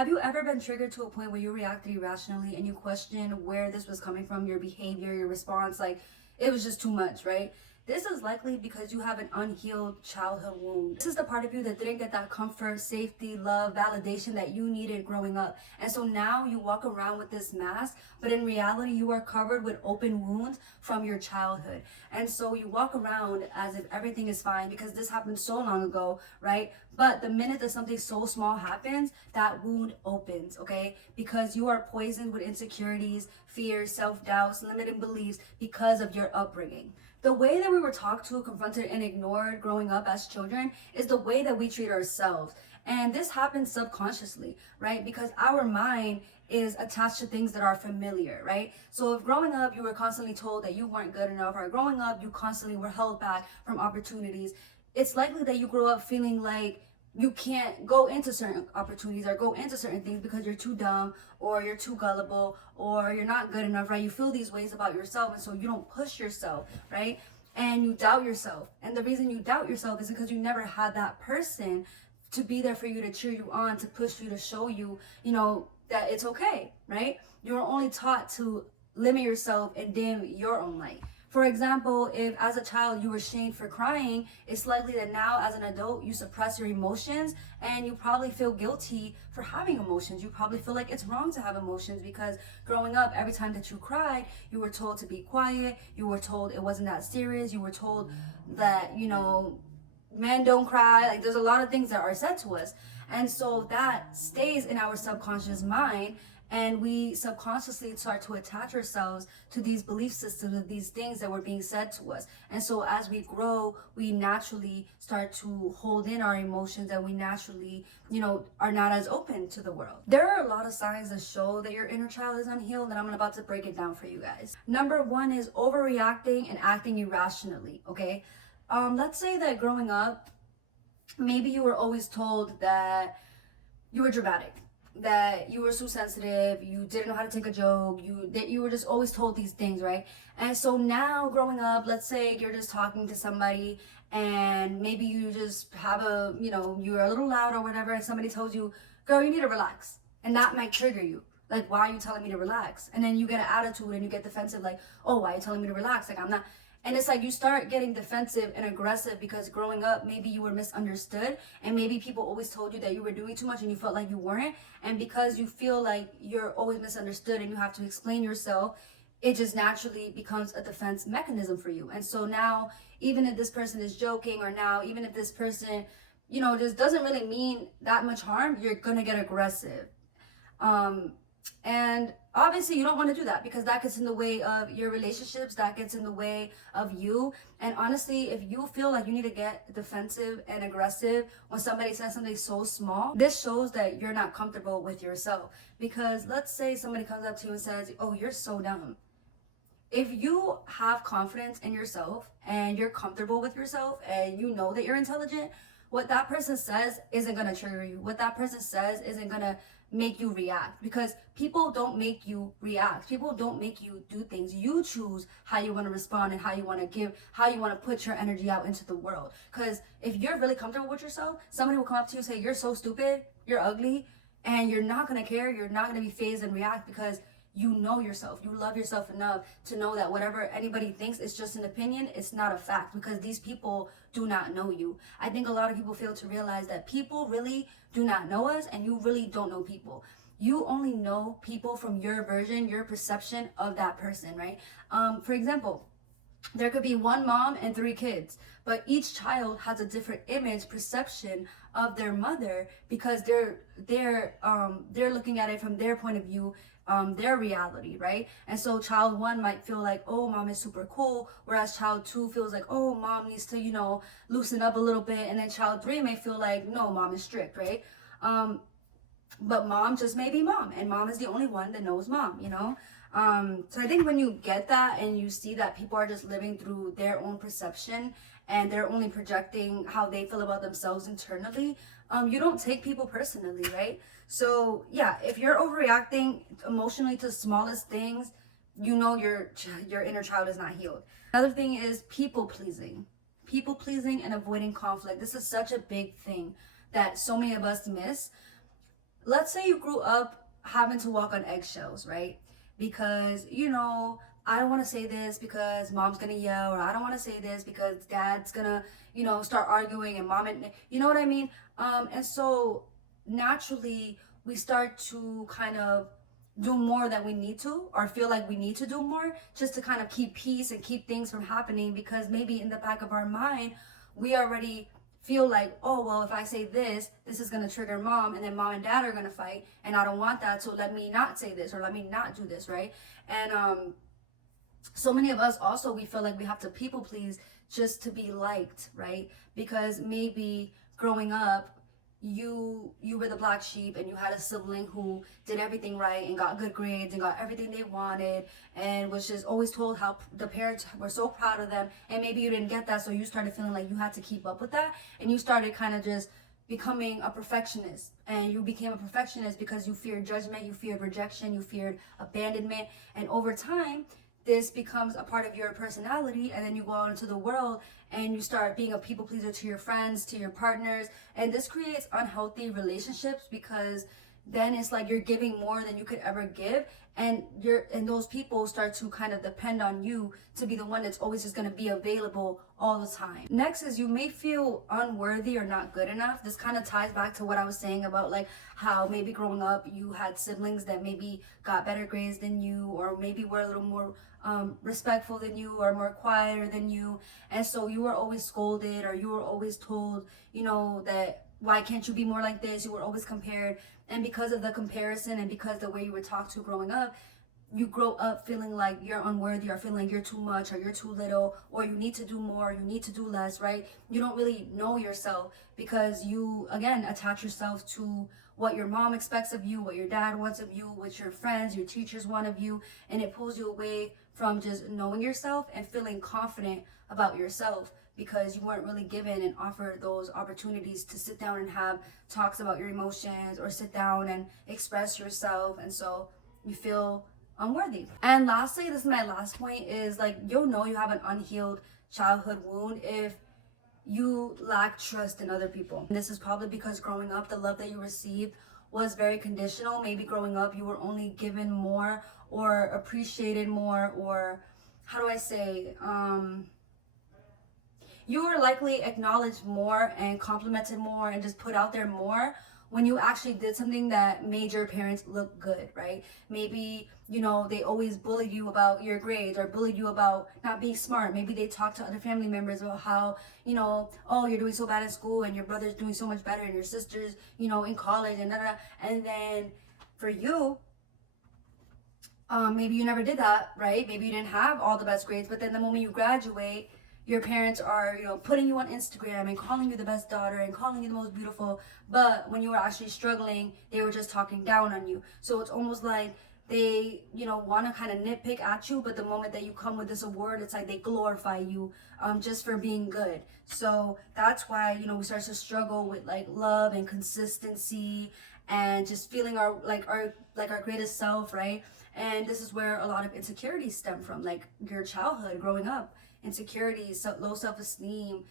Have you ever been triggered to a point where you reacted irrationally and you question where this was coming from, your behavior, your response, like it was just too much, right? This is likely because you have an unhealed childhood wound. This is the part of you that didn't get that comfort, safety, love, validation that you needed growing up. And so now you walk around with this mask, but in reality, you are covered with open wounds from your childhood. And so you walk around as if everything is fine because this happened so long ago, right? But the minute that something so small happens, that wound opens, okay? Because you are poisoned with insecurities, fears, self-doubts, limiting beliefs because of your upbringing. The way that we were talked to, confronted, and ignored growing up as children is the way that we treat ourselves. And this happens subconsciously, right? Because our mind is attached to things that are familiar, right? So if growing up you were constantly told that you weren't good enough, or growing up you constantly were held back from opportunities, it's likely that you grew up feeling like you can't go into certain opportunities or go into certain things because you're too dumb or you're too gullible or you're not good enough, right? You feel these ways about yourself, and so you don't push yourself, right? And you doubt yourself. And the reason you doubt yourself is because you never had that person to be there for you, to cheer you on, to push you, to show you, that it's okay, right? You're only taught to limit yourself and dim your own light. For example, if as a child you were shamed for crying, it's likely that now as an adult you suppress your emotions and you probably feel guilty for having emotions. You probably feel like it's wrong to have emotions because growing up, every time that you cried, you were told to be quiet, you were told it wasn't that serious, you were told that, men don't cry. Like there's a lot of things that are said to us. And so that stays in our subconscious mind, and we subconsciously start to attach ourselves to these belief systems and these things that were being said to us. And so as we grow, we naturally start to hold in our emotions, and we naturally, are not as open to the world. There are a lot of signs that show that your inner child is unhealed, and I'm about to break it down for you guys. Number one is overreacting and acting irrationally, okay? Let's say that growing up, maybe you were always told that you were dramatic, that you were so sensitive, you didn't know how to take a joke, that you were just always told these things, right? And so now growing up, let's say you're just talking to somebody and maybe you just have you're a little loud or whatever, and somebody tells you, girl, you need to relax. And that might trigger you. Like, why are you telling me to relax? And then you get an attitude and you get defensive, like, oh, why are you telling me to relax? Like, I'm not. And it's like you start getting defensive and aggressive because growing up, maybe you were misunderstood, and maybe people always told you that you were doing too much and you felt like you weren't. And because you feel like you're always misunderstood and you have to explain yourself, it just naturally becomes a defense mechanism for you. And so now, even if this person is joking, or now, even if this person, just doesn't really mean that much harm, you're gonna get aggressive. And obviously you don't want to do that because that gets in the way of your relationships, that gets in the way of you. And honestly, if you feel like you need to get defensive and aggressive when somebody says something so small, this shows that you're not comfortable with yourself. Because let's say somebody comes up to you and says, oh, you're so dumb. If you have confidence in yourself and you're comfortable with yourself and you know that you're intelligent, what that person says isn't going to trigger you. What that person says isn't going to make you react, because people don't make you react. People don't make you do things. You choose how you want to respond and how you want to give, how you want to put your energy out into the world. Because if you're really comfortable with yourself, somebody will come up to you and say, you're so stupid, you're ugly, and you're not going to care. You're not going to be phased and react because you know yourself. You love yourself enough to know that whatever anybody thinks is just an opinion. It's not a fact, because these people do not know you. I think a lot of people fail to realize that people really do not know us, and you really don't know people. You only know people from your version, your perception of that person, right? For example, there could be one mom and 3 kids, but each child has a different image, perception of their mother, because they're looking at it from their point of view, their reality, right? And so child 1 might feel like, oh, mom is super cool, whereas child 2 feels like, oh, mom needs to, loosen up a little bit, and then child 3 may feel like, no, mom is strict, right? But mom just may be mom, and mom is the only one that knows mom, So I think when you get that and you see that people are just living through their own perception and they're only projecting how they feel about themselves internally, you don't take people personally, right? So yeah, if you're overreacting emotionally to the smallest things, your inner child is not healed. Another thing is people pleasing. People pleasing and avoiding conflict. This is such a big thing that so many of us miss. let's say you grew up having to walk on eggshells, right? Because, I don't want to say this because mom's gonna yell, or I don't want to say this because dad's gonna, start arguing, and mom, and you know what I mean? And so naturally, we start to kind of do more than we need to, or feel like we need to do more just to kind of keep peace and keep things from happening, because maybe in the back of our mind we already feel like, oh well, if I say this is going to trigger mom, and then mom and dad are going to fight, and I don't want that, so let me not say this, or let me not do this, right? And so many of us also, we feel like we have to people please just to be liked, right? Because maybe growing up, you were the black sheep, and you had a sibling who did everything right and got good grades and got everything they wanted, and was just always told how the parents were so proud of them, and maybe you didn't get that, so you started feeling like you had to keep up with that, and you started kind of just becoming a perfectionist. And you became a perfectionist because you feared judgment, you feared rejection, you feared abandonment, and over time this becomes a part of your personality, and then you go out into the world and you start being a people pleaser to your friends, to your partners, and this creates unhealthy relationships, because then it's like you're giving more than you could ever give, and those people start to kind of depend on you to be the one that's always just going to be available all the time. Next is, you may feel unworthy or not good enough. This kind of ties back to what I was saying about like how maybe growing up you had siblings that maybe got better grades than you, or maybe were a little more respectful than you, or more quieter than you, and so you were always scolded, or you were always told, that why can't you be more like this. You were always compared, and because of the comparison, and because the way you were talked to growing up, you grow up feeling like you're unworthy, or feeling like you're too much, or you're too little, or you need to do more, you need to do less, right? You don't really know yourself, because you again attach yourself to what your mom expects of you, what your dad wants of you, what your friends, your teachers want of you, and it pulls you away from just knowing yourself and feeling confident about yourself, because you weren't really given and offered those opportunities to sit down and have talks about your emotions, or sit down and express yourself, and so you feel unworthy. And lastly, this is my last point, is like, you'll know you have an unhealed childhood wound if you lack trust in other people. And this is probably because growing up, the love that you received was very conditional. Maybe growing up you were only given more, or appreciated more, or how do I say, you were likely acknowledged more and complimented more and just put out there more when you actually did something that made your parents look good, right? Maybe, they always bullied you about your grades, or bullied you about not being smart. Maybe they talked to other family members about how, oh, you're doing so bad in school, and your brother's doing so much better, and your sister's, in college, and da, da, da. And then for you, maybe you never did that, right? Maybe you didn't have all the best grades, but then the moment you graduate, your parents are, putting you on Instagram and calling you the best daughter and calling you the most beautiful. But when you were actually struggling, they were just talking down on you. So it's almost like they, want to kind of nitpick at you, but the moment that you come with this award, it's like they glorify you just for being good. So that's why, we start to struggle with like love and consistency, and just feeling our greatest self, right? And this is where a lot of insecurities stem from, like your childhood, growing up. Insecurities, low self-esteem,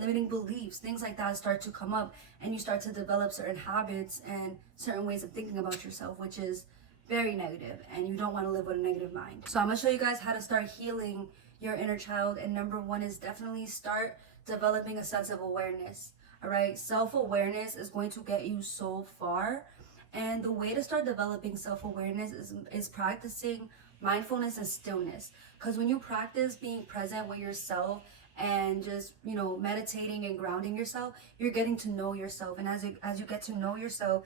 limiting beliefs, things like that start to come up, and you start to develop certain habits and certain ways of thinking about yourself, which is very negative, and you don't want to live with a negative mind. So I'm going to show you guys how to start healing your inner child, and number one is definitely start developing a sense of awareness. All right, self-awareness is going to get you so far. And the way to start developing self-awareness is practicing mindfulness and stillness. Because when you practice being present with yourself, and just, meditating and grounding yourself, you're getting to know yourself. And as you get to know yourself,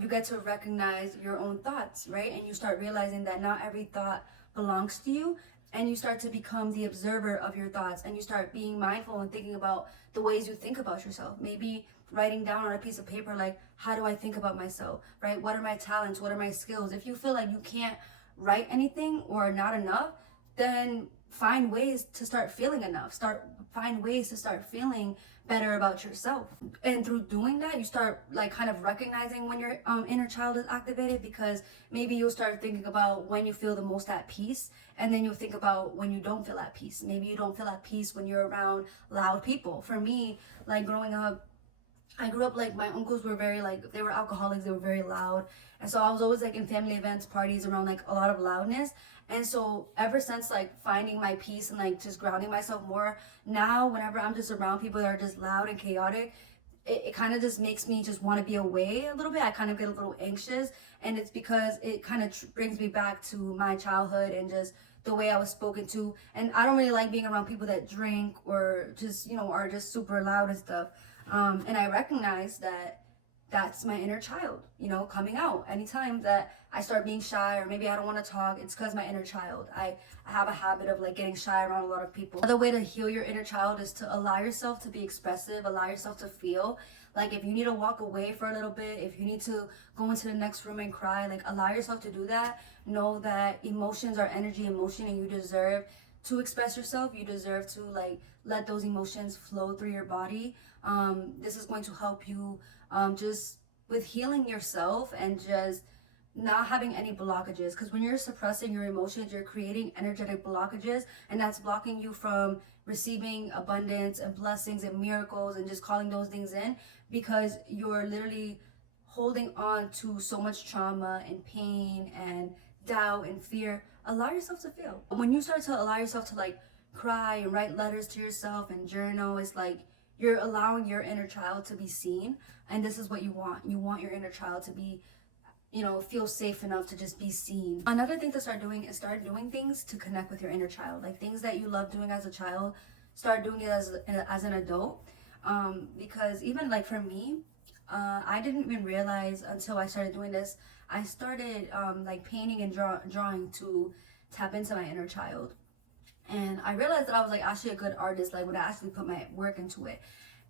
you get to recognize your own thoughts, right? And you start realizing that not every thought belongs to you, and you start to become the observer of your thoughts, and you start being mindful and thinking about the ways you think about yourself. Maybe writing down on a piece of paper, like, how do I think about myself, right? What are my talents? What are my skills? If you feel like you can't write anything or not enough, then find ways to start feeling enough. Find ways to start feeling better about yourself. And through doing that, you start like kind of recognizing when your inner child is activated, because maybe you'll start thinking about when you feel the most at peace, and then you'll think about when you don't feel at peace. Maybe you don't feel at peace when you're around loud people. For me, like growing up, I grew up like my uncles were very like they were alcoholics, they were very loud. And so I was always like in family events, parties around like a lot of loudness. And so ever since like finding my peace and like just grounding myself more, now whenever I'm just around people that are just loud and chaotic, it kind of just makes me just want to be away a little bit. I kind of get a little anxious, and it's because it kind of brings me back to my childhood and just the way I was spoken to. And I don't really like being around people that drink or just, you know, are just super loud and stuff. And I recognize that that's my inner child, you know, coming out. Anytime that I start being shy or maybe I don't want to talk, it's because my inner child. I have a habit of like getting shy around a lot of people. Another way to heal your inner child is to allow yourself to be expressive, allow yourself to feel. Like if you need to walk away for a little bit, if you need to go into the next room and cry, like allow yourself to do that. Know that emotions are energy in motion, and you deserve to express yourself. You deserve to like let those emotions flow through your body. This is going to help you just with healing yourself and just not having any blockages, because when you're suppressing your emotions, you're creating energetic blockages, and that's blocking you from receiving abundance and blessings and miracles and just calling those things in, because you're literally holding on to so much trauma and pain and doubt and fear. Allow yourself to feel. When you start to allow yourself to like cry and write letters to yourself and journal, it's like you're allowing your inner child to be seen. And this is what you want. You want your inner child to be, you know, feel safe enough to just be seen. Another thing to start doing is start doing things to connect with your inner child. Like things that you love doing as a child, start doing it as an adult. Because even like for me, I didn't even realize until I started doing this. I started like painting and drawing to tap into my inner child. And I realized that I was like actually a good artist, like when I actually put my work into it.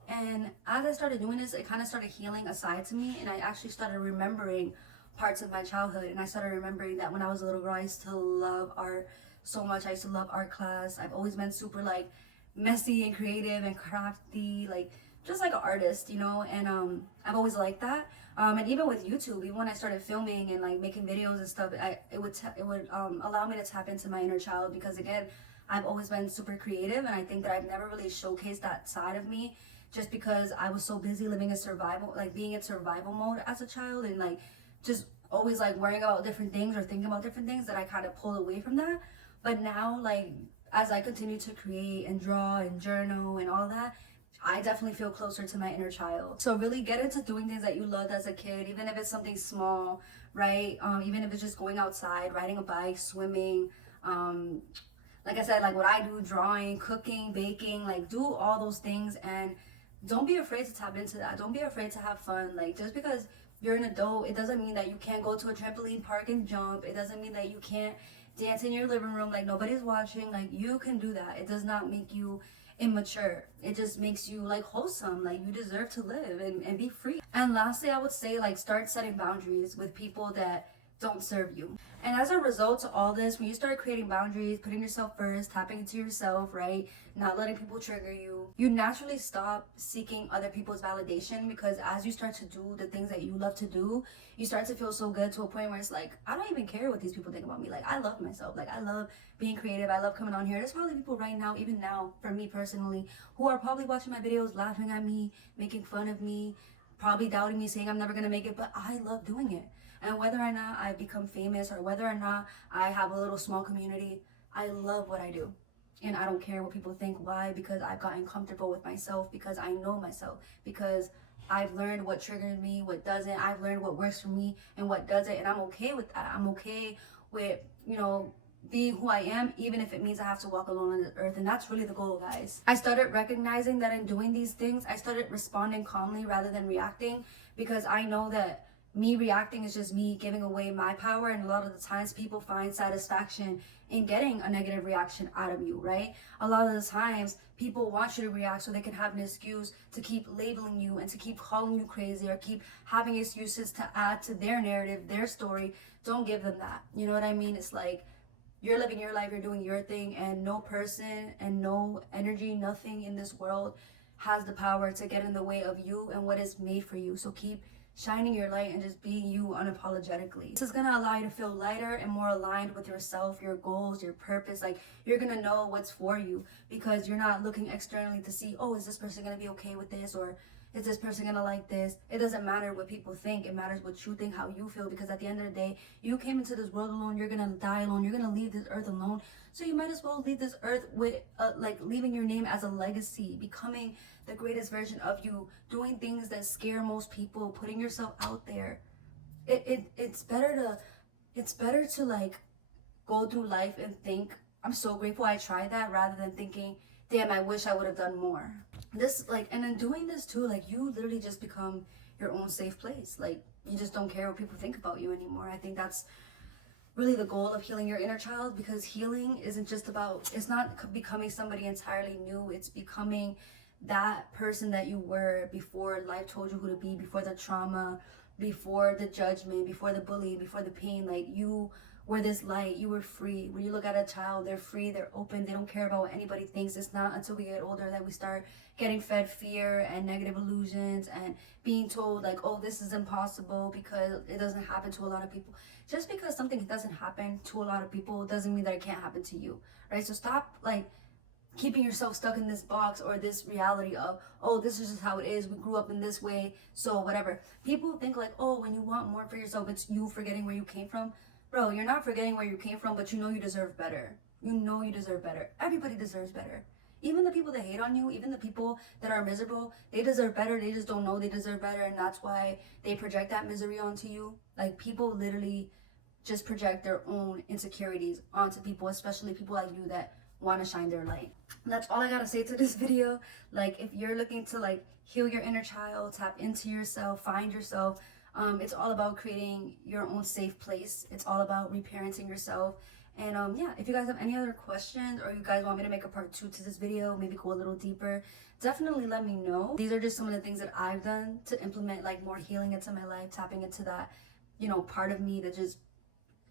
And as I started doing this, it kind of started healing a side to me, and I actually started remembering parts of my childhood. And I started remembering that when I was a little girl, I used to love art so much. I used to love art class. I've always been super like messy and creative and crafty, like just like an artist, you know. And I've always liked that. And even with YouTube, even when I started filming and like making videos and stuff, it would allow me to tap into my inner child, because again, I've always been super creative, and I think that I've never really showcased that side of me, just because I was so busy living in survival, like being in survival mode as a child, and like just always like worrying about different things or thinking about different things, that I kind of pulled away from that. But now, like as I continue to create and draw and journal and all that, I definitely feel closer to my inner child. So really get into doing things that you loved as a kid, even if it's something small, right? Even if it's just going outside, riding a bike, swimming, like I said, like what I do, drawing, cooking, baking, like do all those things. And don't be afraid to tap into that. Don't be afraid to have fun. Like just because you're an adult, it doesn't mean that you can't go to a trampoline park and jump. It doesn't mean that you can't dance in your living room like nobody's watching. Like you can do that. It does not make you immature. It just makes you like wholesome. Like you deserve to live and be free. And lastly, I would say like start setting boundaries with people that don't serve you. And as a result to all this, when you start creating boundaries, putting yourself first, tapping into yourself, right, not letting people trigger you, you naturally stop seeking other people's validation, because as you start to do the things that you love to do, you start to feel so good to a point where it's like, I don't even care what these people think about me. Like I love myself. Like I love being creative. I love coming on here. There's probably people right now, even now, for me personally, who are probably watching my videos, laughing at me, making fun of me, probably doubting me, saying I'm never gonna make it, but I love doing it. And whether or not I become famous or whether or not I have a little small community, I love what I do. And I don't care what people think. Why? Because I've gotten comfortable with myself, because I know myself, because I've learned what triggers me, what doesn't. I've learned what works for me and what doesn't. And I'm okay with that. I'm okay with, you know, being who I am, even if it means I have to walk alone on this earth. And that's really the goal, guys. I started recognizing that in doing these things, I started responding calmly rather than reacting, because I know that me reacting is just me giving away my power. And a lot of the times people find satisfaction in getting a negative reaction out of you, right? A lot of the times people want you to react so they can have an excuse to keep labeling you and to keep calling you crazy, or keep having excuses to add to their narrative, their story. Don't give them that. You know what I mean? It's like, you're living your life, you're doing your thing, and no person and no energy, nothing in this world has the power to get in the way of you and what is made for you. So keep shining your light and just being you unapologetically. This is gonna allow you to feel lighter and more aligned with yourself, your goals, your purpose. Like you're gonna know what's for you, because you're not looking externally to see, oh, is this person gonna be okay with this, or is this person gonna like this? It doesn't matter what people think. It matters what you think, how you feel, because at the end of the day, you came into this world alone. You're gonna die alone. You're gonna leave this earth alone. So you might as well leave this earth with like leaving your name as a legacy, becoming the greatest version of you, doing things that scare most people, putting yourself out there. It's better to like go through life and think, I'm so grateful I tried that, rather than thinking, damn, I wish I would have done more. This, like, and in doing this too, like, you literally just become your own safe place. Like, you just don't care what people think about you anymore. I think that's really the goal of healing your inner child, because healing isn't just about, it's not becoming somebody entirely new. It's becoming that person that you were before life told you who to be, before the trauma, before the judgment, before the bullying, before the pain. Like, you were this light, you were free. When you look at a child, they're free, they're open, they don't care about what anybody thinks. It's not until we get older that we start getting fed fear and negative illusions and being told like, oh, this is impossible because it doesn't happen to a lot of people. Just because something doesn't happen to a lot of people doesn't mean that it can't happen to you, right? So stop like keeping yourself stuck in this box or this reality of, oh, this is just how it is, we grew up in this way, so whatever. People think like, oh, when you want more for yourself, it's you forgetting where you came from. Bro, you're not forgetting where you came from, but you know you deserve better. You know you deserve better. Everybody deserves better. Even the people that hate on you, even the people that are miserable, they deserve better. They just don't know they deserve better, and that's why they project that misery onto you. Like, people literally just project their own insecurities onto people, especially people like you that want to shine their light. And that's all I gotta say to this video. Like, if you're looking to like heal your inner child, tap into yourself, find yourself, it's all about creating your own safe place. It's all about reparenting yourself. And yeah, if you guys have any other questions, or you guys want me to make a part 2 to this video, maybe go a little deeper, definitely let me know. These are just some of the things that I've done to implement like more healing into my life, tapping into that, you know, part of me that just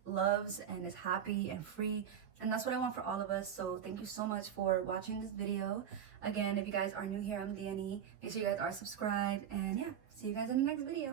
loves and is happy and free. And that's what I want for all of us. So thank you so much for watching this video. Again, if you guys are new here, I'm Danny. Make sure you guys are subscribed. And yeah, see you guys in the next video.